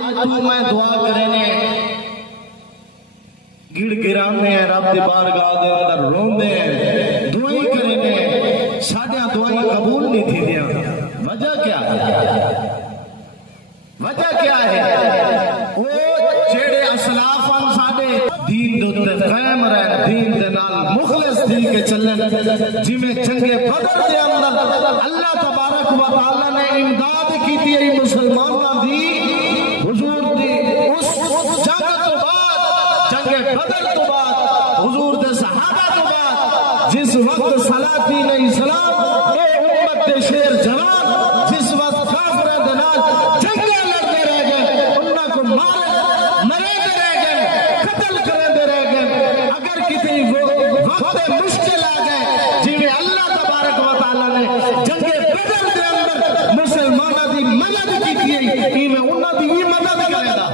تو میں دعا کرنے گڑ گرانے رب دی بارگاہ دے اندر روندے دعائیں کرنے ساڈیاں دعائیں قبول نہیں تھی دیا وجہ کیا ہے وہ جڑے اسلاف ان ساڈے دین دے قائم رہن دین دے نال مخلص تھی کے چلن جویں جنگے بدر دے اندر اللہ تبارک و تعالی نے امداد کیتی ہے مسلماناں دی حضور دی اس جنگ تو بعد جنگ بدر تو بعد حضور دے صحابہ تو بعد جس وقت صلاحین اسلام اے امت دے شیر جوان جس وقت کافراں دے نال جنگاں لڑدے رہ گئے انہاں کو مار مرے دے رہ گئے قتل کرے دے رہ گئے اگر کسی وقت مشکل آ گئے جویں اللہ تبارک و تعالی نے جنگ بدر دے اندر مسلماناں دی مدد کیتی ہے ایویں انہاں دی بھی مدد کرے گا